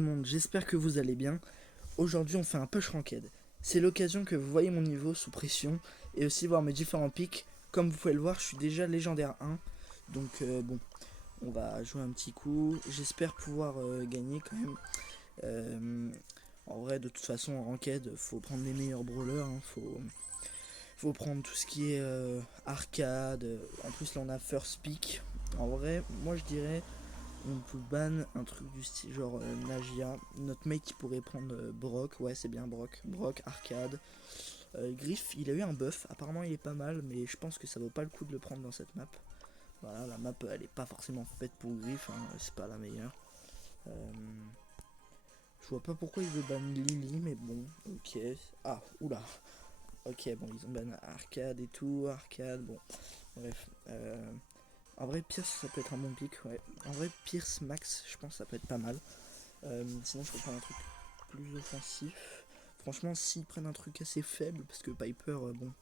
Tout le monde, j'espère que vous allez bien. Aujourd'hui, on fait un push ranked. C'est l'occasion que vous voyez mon niveau sous pression et aussi voir mes différents pics. Comme vous pouvez le voir, je suis déjà légendaire 1. Donc, bon, on va jouer un petit coup. J'espère pouvoir gagner quand même. Euh, En vrai, de toute façon, en ranked, faut prendre les meilleurs brawlers. Hein. Faut prendre tout ce qui est arcade. En plus, là, on a first pick. En vrai, moi je dirais on peut ban un truc du style genre Nagia. Notre mec qui pourrait prendre Brock, ouais c'est bien Brock. Brock, arcade. Griff, il a eu un buff, apparemment il est pas mal, mais je pense que ça vaut pas le coup de le prendre dans cette map. Voilà, la map elle est pas forcément faite pour Griff, hein, c'est pas la meilleure. Euh, je vois pas pourquoi il veut ban Lily, mais bon, ok. Ah, oula. Ok, bon, ils ont ban arcade et tout, arcade, bon. Bref. En vrai, Pierce, ça peut être un bon pick, ouais. En vrai, Pierce Max, je pense que ça peut être pas mal. Sinon, je peux prendre un truc plus offensif. Franchement, s'ils prennent un truc assez faible, parce que Piper, bon,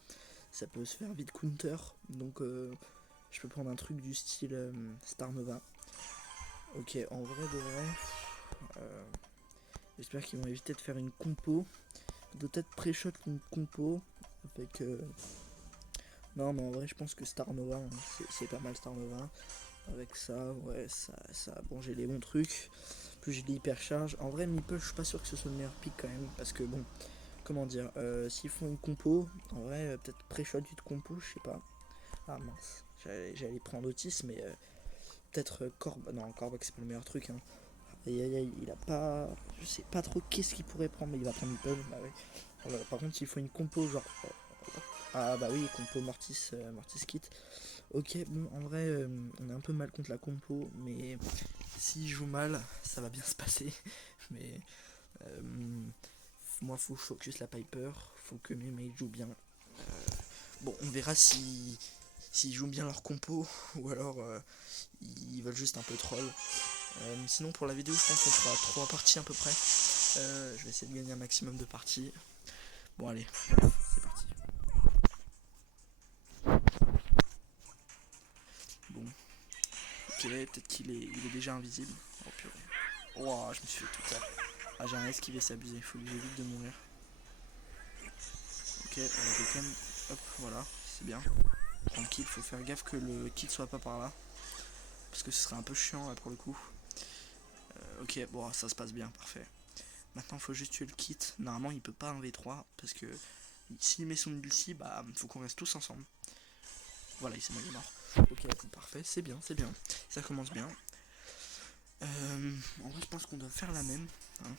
ça peut se faire vite counter. Donc, je peux prendre un truc du style Star Nova. Ok, en vrai de vrai, euh, j'espère qu'ils vont éviter de faire une compo. De peut-être pré-shot une compo avec. Non, mais en vrai, je pense que Star Nova, hein, c'est pas mal Star Nova. Avec ça, ouais, bon, j'ai les bons trucs. Plus j'ai l'hypercharge. En vrai, Meeple, je suis pas sûr que ce soit le meilleur pick quand même. Parce que bon, comment dire, s'ils font une compo, en vrai, peut-être pré-shot de compo, je sais pas. Ah mince, j'allais prendre Otis, mais peut-être Corb. Non, Corbac, c'est pas le meilleur truc. Hein. Aïe aïe aïe, il a pas. Je sais pas trop qu'est-ce qu'il pourrait prendre, mais il va prendre Meeple. Bah ouais. Voilà, par contre, s'il faut une compo, genre. Ah bah oui, compo Mortis, Mortis Kit. Ok, bon, en vrai, on est un peu mal contre la compo, mais s'il joue mal, ça va bien se passer. Mais euh, moi, faut que je focus la Piper, faut que mes mates jouent bien. Bon, on verra si s'ils jouent bien leur compo ou alors ils veulent juste un peu troll. Sinon, pour la vidéo, je pense qu'on fera 3 parties à peu près. Je vais essayer de gagner un maximum de parties. Bon, allez, c'est parti. Bon, ok, peut-être qu'il est déjà invisible. Oh purée. Oh, je me suis fait tout ça. Ah, j'ai un esquivé, c'est abusé. Faut que j'évite de mourir. Ok, je même. Hop, voilà, c'est bien. Tranquille, faut faire gaffe que le kit soit pas par là. Parce que ce serait un peu chiant là pour le coup. Ok, bon, ça se passe bien, parfait. Maintenant, faut juste tuer le kit. Normalement, il peut pas un V3. Parce que s'il met son ulti, bah, faut qu'on reste tous ensemble. Voilà, il s'est moyen mort. Ok, parfait, c'est bien, c'est bien. Ça commence bien. En vrai, je pense qu'on doit faire la même. Hein.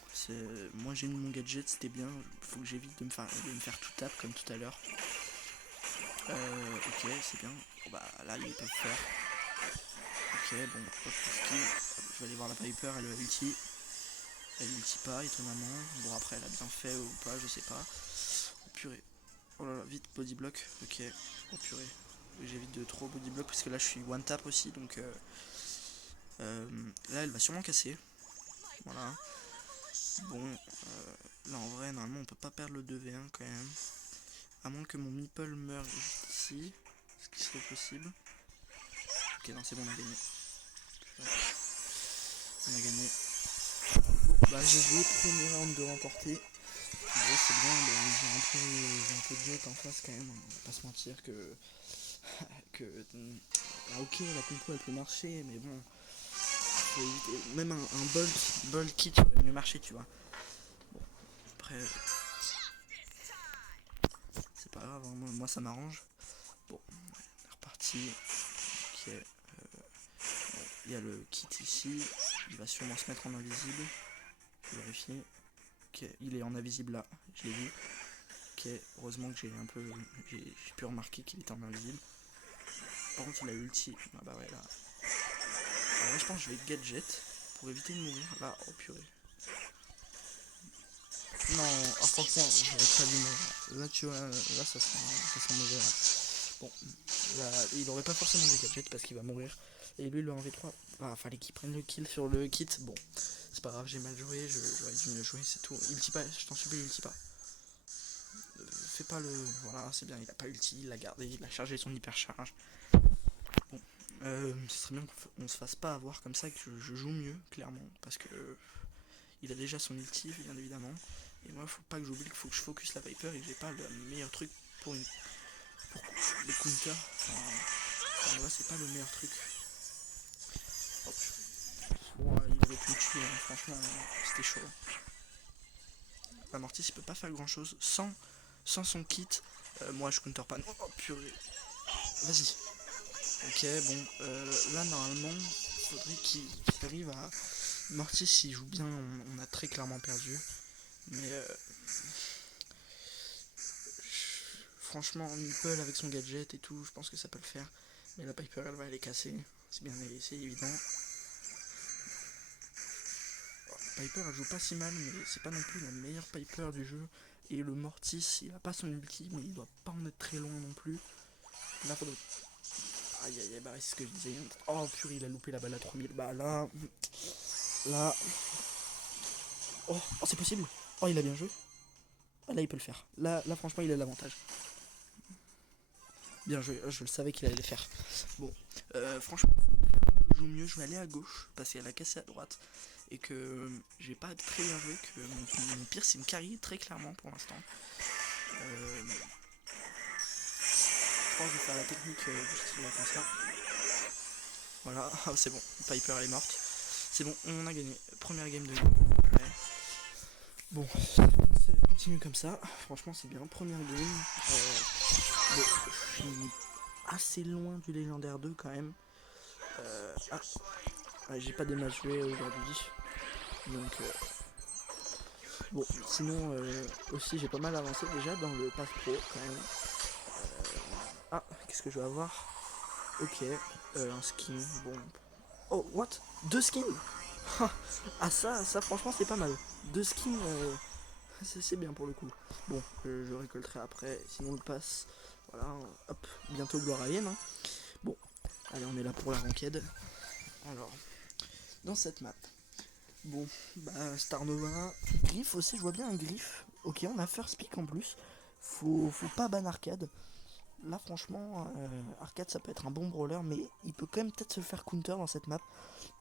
Moi, j'ai mis mon gadget, c'était bien. Faut que j'évite de me faire tout tap comme tout à l'heure. Ok, c'est bien. Bon, bah là, ils peuvent faire. Ok, bon, hop, skill. Je vais aller voir la Piper, elle a ulti. Elle ulti pas, étonnamment. Bon, après, elle a bien fait ou pas, je sais pas. Oh purée. Oh là là, vite, body block. Ok. Oh purée. J'évite de trop body block parce que là, je suis one tap aussi, donc là, elle va sûrement casser. Voilà. Bon, là en vrai, normalement, on peut pas perdre le 2v1 quand même. À moins que mon meeple meure juste ici. Ce qui serait possible. Ok, non, c'est bon, on a gagné. On a gagné. Bon, bah GG, premier round de remporté. En vrai, c'est bien, bah, j'ai un peu de jet en face quand même. On va pas se mentir que ok, la compo elle peut marcher, mais bon, faut éviter. Même un bolt kit pourrait mieux marcher, tu vois. Bon, après, c'est pas grave, hein, moi ça m'arrange. Bon, on est reparti. Ok, il y a le kit ici. Il va sûrement se mettre en invisible. Je vais vérifier. Ok, il est en invisible là, je l'ai vu. Ok, heureusement que j'ai pu remarquer qu'il était en invisible. Par contre, il a ulti. Ah bah ouais, là. Alors là, je pense que je vais gadget pour éviter de mourir. Là, oh purée. Non, oh, franchement, j'aurais pas dû mourir. Là, tu vois, là, ça sent mauvais. Là. Bon, là, il aurait pas forcément des gadgets parce qu'il va mourir. Et lui, le 1v3, bah, fallait qu'il prenne le kill sur le kit. Bon, c'est pas grave, j'ai mal joué, j'aurais dû mieux jouer, c'est tout. Ulti pas, je t'en supplie, ulti pas. Fais pas le. Voilà, c'est bien, il a pas ulti, il l'a gardé, il a chargé son hypercharge. Bon, ce serait bien qu'on se fasse pas avoir comme ça, que je joue mieux, clairement, parce que il a déjà son ulti, bien évidemment. Et moi, faut pas que j'oublie qu'il faut que je focus la Viper et que j'ai pas le meilleur truc pour les counters. Enfin, là, c'est pas le meilleur truc. Hop. Ouais, il avait pu me tuer, hein. Franchement, c'était chaud. La Mortis, il peut pas faire grand chose sans son kit. Moi, je counter pas. Oh purée. Vas-y. Ok, bon. Là, normalement, il faudrait qu'il arrive à. Mortis, s'il joue bien, on a très clairement perdu. Mais franchement, Meeple avec son gadget et tout, je pense que ça peut le faire. Mais la Piper, elle va aller casser. C'est évident. Piper, elle joue pas si mal, mais c'est pas non plus la meilleure Piper du jeu. Et le Mortis, il a pas son ulti, mais il doit pas en être très loin non plus. Là, faudrait. Aïe aïe aïe, bah c'est ce que je disais. Oh purée, il a loupé la balle à 3000. Bah là. Là. Oh, oh c'est possible. Oh, il a bien joué. Ah, là, il peut le faire. Là franchement, il a l'avantage. Bien joué, je le savais qu'il allait le faire. Bon, franchement, je joue mieux, je vais aller à gauche, parce qu'elle a cassé à droite, et que j'ai pas très bien joué, que mon pire c'est une carry, très clairement pour l'instant. Je pense que je vais faire la technique du style comme ça. Voilà, c'est bon, Piper elle est morte. C'est bon, on a gagné. Première game de nous. Ouais. Bon, ça continue comme ça. Franchement, c'est bien. Première game. Bon, je suis assez loin du légendaire 2 quand même. J'ai pas des matchs joués aujourd'hui. Donc, bon, sinon, aussi, j'ai pas mal avancé déjà dans le pass pro quand même. Qu'est-ce que je vais avoir? Ok, un skin. Bon. Oh, what? 2 skins? Ah, ça franchement, c'est pas mal. 2 skins, c'est bien pour le coup. Bon, je récolterai après. Sinon, le pass. Voilà, hop, bientôt gloire à Yen. Hein. Bon, allez, on est là pour la ranked. Alors, dans cette map, bon, bah, Star Nova, Griff aussi, je vois bien un Griff. Ok, on a First Pick en plus. Faut pas ban Arcade. Là, franchement, Arcade, ça peut être un bon brawler, mais il peut quand même peut-être se faire counter dans cette map.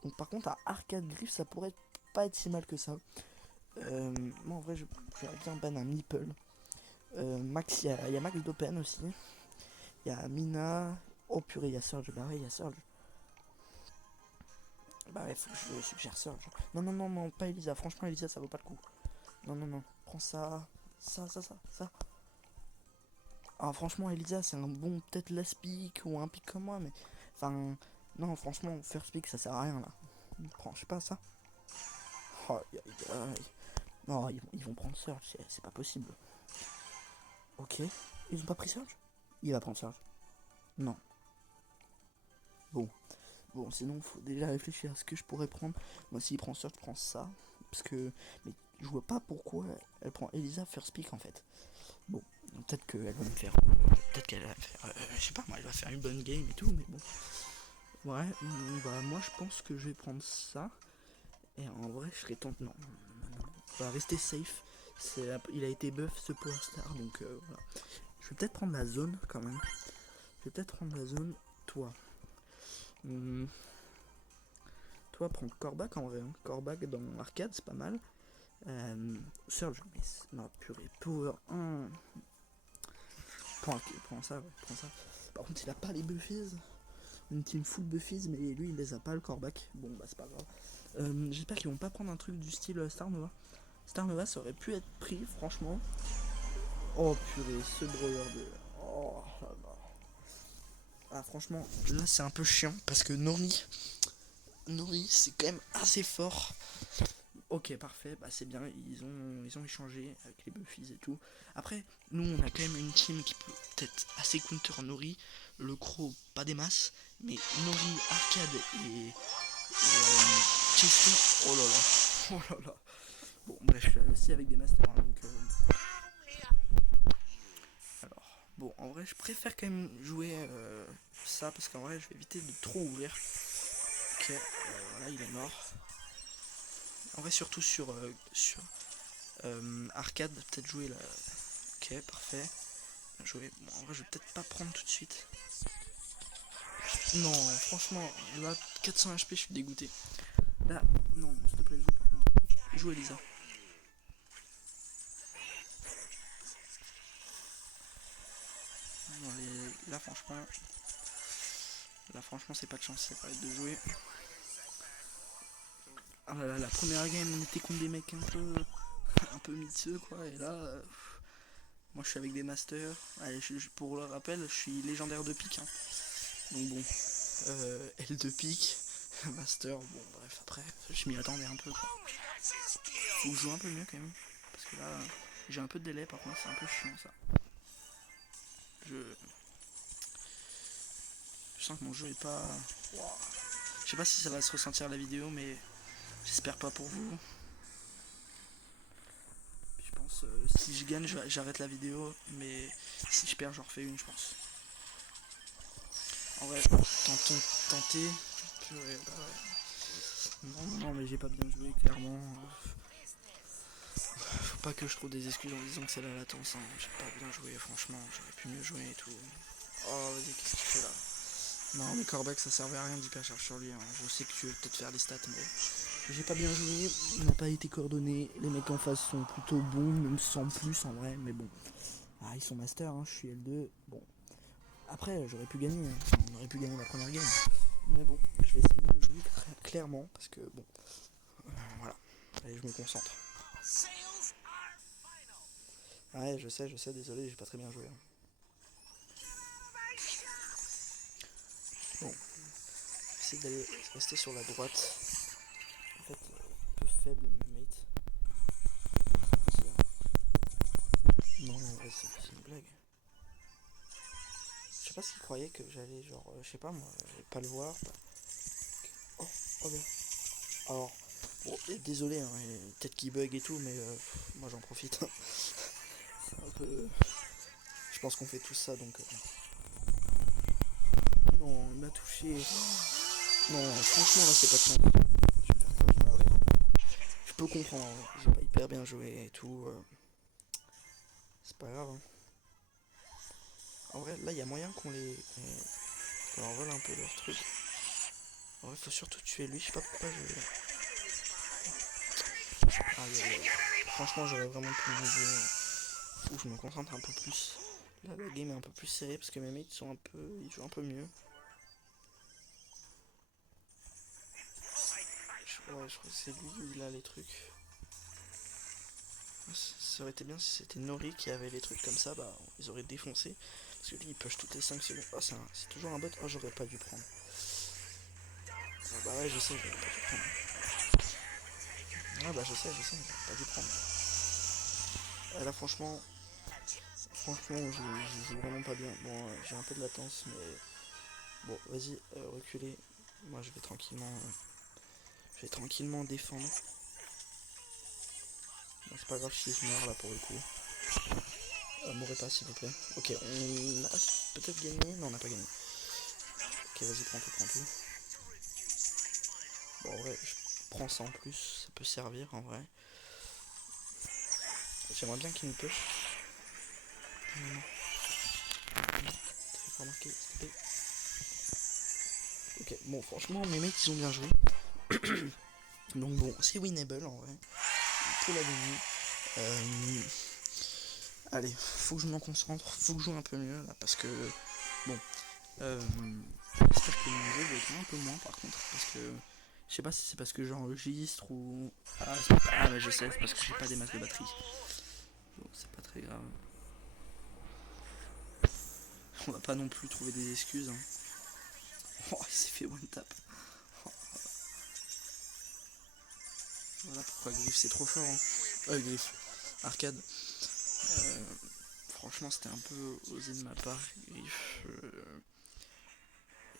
Donc, par contre, à Arcade Griff, ça pourrait pas être si mal que ça. Moi, en vrai, je vais bien ban un Meeple. Max, il y a Max d'Open aussi. Il y a Mina. Oh purée, il y a Surge. Bah ouais, il y a Surge. Bah ouais, faut que je suggère Surge. Non, pas Elisa. Franchement, Elisa, ça vaut pas le coup. Non. Prends ça. Ça. Ah, franchement, Elisa, c'est un bon, peut-être last pick ou un pick comme moi, mais. Enfin, non, franchement, first pick, ça sert à rien là. Prends, je sais pas ça. Oh, non, ils vont prendre Surge, c'est pas possible. Ok. Ils ont pas pris Surge? Il va prendre Surge. Non. Bon, sinon, faut déjà réfléchir à ce que je pourrais prendre. Moi, s'il prend Surge, je prends ça. Parce que. Mais je vois pas pourquoi elle prend Elisa first pick en fait. Bon, peut-être qu'elle va me faire. Peut-être qu'elle va faire. Je sais pas, moi, elle va faire une bonne game et tout, mais bon. Ouais, bah, moi, je pense que je vais prendre ça. Et en vrai, je serais tenté. Non. On va rester safe. Il a été buff ce Power Star, donc voilà. Je vais peut-être prendre la zone quand même. Toi. Toi, prends Corbac en vrai. Hein. Corbac dans Arcade, c'est pas mal. Surge, mais non, purée. Power 1. Prends ça. Par contre, il a pas les buffies. Une team full buffies, mais lui, il les a pas, le Corbac. Bon, bah, c'est pas grave. J'espère qu'ils vont pas prendre un truc du style Star Nova. Star Nova, ça aurait pu être pris, franchement. Oh, purée, ce brawler de. Oh là là. Ah, franchement, là, c'est un peu chiant parce que Nori, c'est quand même assez fort. Ok, parfait, bah c'est bien, ils ont échangé avec les Buffies et tout. Après, nous on a quand même une team qui peut être assez counter Nori, le Crow pas des masses, mais Nori, Arcade et Chester, oh là là. Bon bref, je suis aussi avec des masters, hein, donc alors, bon en vrai je préfère quand même jouer ça, parce qu'en vrai je vais éviter de trop ouvrir. Ok, voilà il est mort. En vrai surtout sur Arcade, peut-être jouer là. Ok, parfait. Bien joué. Bon, en vrai, je vais peut-être pas prendre tout de suite. Non, franchement, là, 400 HP, je suis dégoûté. Là, non, s'il te plaît, joue par contre. Joue Elisa. Bon, là franchement c'est pas de chance, c'est pas de jouer. Ah là là, la première game on était contre des mecs un peu miteux quoi, et là moi je suis avec des masters. Allez, pour le rappel, je suis légendaire de pique, hein. Donc bon, L de pique, master, bon bref, après je m'y attendais un peu quoi. Faut que je joue un peu mieux quand même, parce que là j'ai un peu de délai, par contre c'est un peu chiant ça. Je sens que mon jeu est pas... Wow. Je sais pas si ça va se ressentir à la vidéo, mais j'espère pas pour vous. Je pense si je gagne, j'arrête la vidéo, mais si je perds, j'en refais une, je pense. En vrai, tenter. Ouais, bah ouais. Non, mais j'ai pas bien joué, clairement. Faut pas que je trouve des excuses en disant que c'est la latence, hein. J'ai pas bien joué, franchement, j'aurais pu mieux jouer et tout. Oh, vas-y, qu'est-ce que tu fais là? Non, mais Corbeck, ça servait à rien d'hyper charge sur lui, hein. Je sais que tu veux peut-être faire des stats, mais j'ai pas bien joué, on n'a pas été coordonné. Les mecs en face sont plutôt bons, même sans plus en vrai, mais bon. Ah, ils sont masters, hein. Je suis L2. Bon, après, j'aurais pu gagner, hein. Enfin, on aurait pu gagner la première game. Mais bon, je vais essayer de mieux jouer clairement, parce que bon, voilà. Allez, je me concentre. Ouais, je sais, désolé, j'ai pas très bien joué, hein. Bon, j'essaie d'aller rester sur la droite. En fait, un peu faible, mes mates. Non, ouais, c'est une blague. Je sais pas s'il croyait que j'allais, genre, je sais pas moi, pas le voir. Oh, oh ben. Alors, bon, désolé, hein, peut-être qu'il bug et tout, mais moi j'en profite. C'est un peu. Je pense qu'on fait tout ça donc. Non, il m'a touché. Non, franchement, là c'est pas de chance. Je vais me faire toucher. Ah ouais. Je peux comprendre, hein. J'ai pas hyper bien joué et tout. C'est pas grave, hein. En vrai, là il y a moyen qu'on leur vole un peu leur truc. En vrai, faut surtout tuer lui. Je sais pas pourquoi je. Aïe, aïe, aïe. Franchement, j'aurais vraiment pu me jouer. Faut que je me concentre un peu plus. Là, la game est un peu plus serrée parce que mes mates sont ils jouent un peu mieux. Ouais, je crois que c'est lui où il a les trucs. Ça aurait été bien si c'était Nori qui avait les trucs comme ça, bah ils auraient défoncé. Parce que lui il push toutes les 5 secondes. Oh, c'est toujours un bot. Oh, j'aurais pas dû prendre. Ah, bah ouais, je sais, j'aurais pas dû prendre. Ah, bah je sais, j'aurais pas dû prendre. Et là, franchement, je joue vraiment pas bien. Bon, j'ai un peu de latence, mais bon, vas-y, reculez. Moi, je vais tranquillement défendre. Bon, c'est pas grave si je meurs là pour le coup. Mourrez pas s'il vous plaît. Ok, on a peut-être gagné. Non, on n'a pas gagné. Ok, vas-y, prends tout. Bon, en vrai, je prends ça en plus. Ça peut servir en vrai. J'aimerais bien qu'il me push. Non. T'avais pas remarqué, s'il te plaît. Ok, bon, franchement, mes mecs, ils ont bien joué. Donc bon, c'est winnable en vrai. Pour la gagner. Allez, faut que je me concentre, faut que je joue un peu mieux là parce que bon, j'espère que mon jeu va être un peu moins par contre parce que je sais pas si c'est parce que j'enregistre ou bah je sais, c'est parce que j'ai pas des masques de batterie. Bon, c'est pas très grave. On va pas non plus trouver des excuses, hein. Oh, il s'est fait one tap. Oh. Voilà pourquoi Griff c'est trop fort, hein. Griff. Arcade. Franchement c'était un peu osé de ma part, Griff.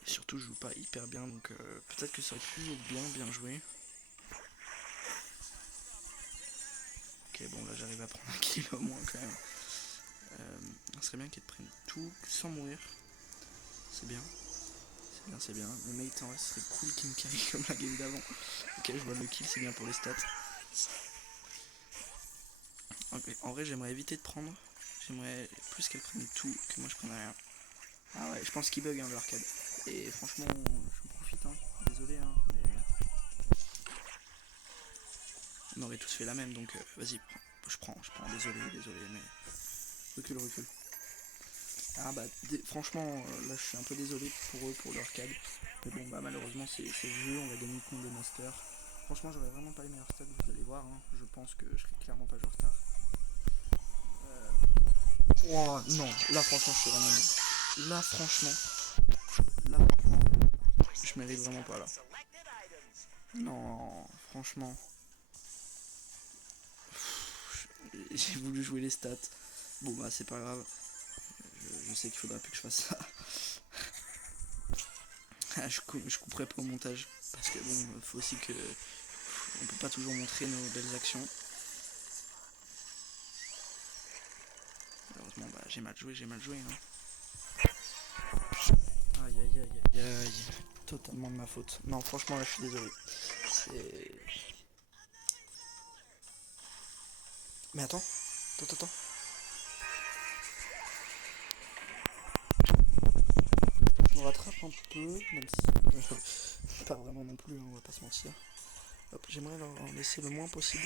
Et surtout je joue pas hyper bien donc peut-être que ça aurait pu être bien joué. Ok, bon là j'arrive à prendre un kill au moins quand même. Ça serait bien qu'ils te prennent tout sans mourir. C'est bien. C'est bien. Mes mates en vrai ce serait cool qu'ils me carry comme la game d'avant. Ok, je vois le kill, c'est bien pour les stats. Okay. En vrai j'aimerais éviter de prendre. J'aimerais plus qu'elle prenne tout que moi je prenne rien. Ah ouais, je pense qu'il bug, hein, l'arcade. Et franchement, j'en profite, hein. Désolé, hein, on aurait tous fait la même, donc vas-y, je prends, désolé, mais recule. Ah bah franchement, là je suis un peu désolé pour eux, pour leur CAD, mais bon bah malheureusement c'est le jeu, on va gagner contre des masters. Franchement j'aurais vraiment pas les meilleurs stats, vous allez voir, hein. Je pense que je serai clairement pas joueur star. Oh non, là franchement je suis vraiment nul. Là franchement, je mérite vraiment pas là. Non, franchement, j'ai voulu jouer les stats. Bon bah c'est pas grave, je sais qu'il faudra plus que je fasse ça. Je couperai pas au montage, parce que bon, faut aussi que... On peut pas toujours montrer nos belles actions. Malheureusement, bah j'ai mal joué, hein. Aïe. Totalement de ma faute. Non, franchement, là, je suis désolé. C'est... Mais attends. Je me rattrape un peu, même si... pas vraiment non plus, hein, on va pas se mentir. Hop, j'aimerais leur en laisser le moins possible.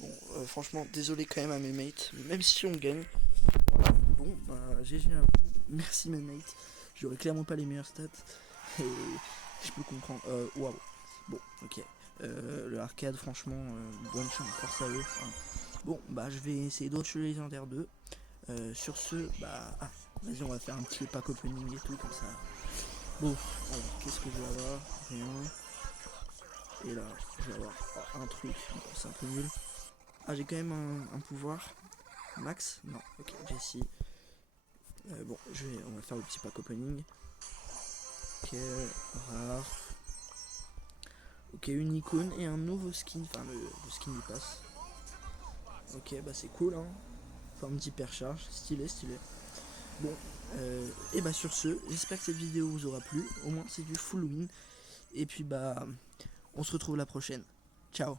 Bon, franchement, désolé quand même à mes mates, même si on gagne. Voilà. Bon, bah, GG à vous. Merci mes mates. J'aurais clairement pas les meilleurs stats. Et je peux comprendre. Waouh. Bon, ok. Le arcade, franchement, bonne chance, force à eux. Hein. Bon, bah, je vais essayer d'autres jeux légendaires 2. Sur ce, bah, vas-y, on va faire un petit pack opening et tout, comme ça. Bon, alors, qu'est-ce que je vais avoir? Rien. Et là, je vais avoir un truc. Bon, c'est un peu nul. Ah, j'ai quand même un pouvoir. Max? Non, ok, Jessie. Bon, on va faire le petit pack opening. Ok, rare. Ok, une icône et un nouveau skin. Enfin, le skin du pass. Ok, bah c'est cool, hein. Forme d'hypercharge. Stylé. Bon, et bah sur ce, j'espère que cette vidéo vous aura plu. Au moins, c'est du full win. Et puis, bah, on se retrouve la prochaine. Ciao.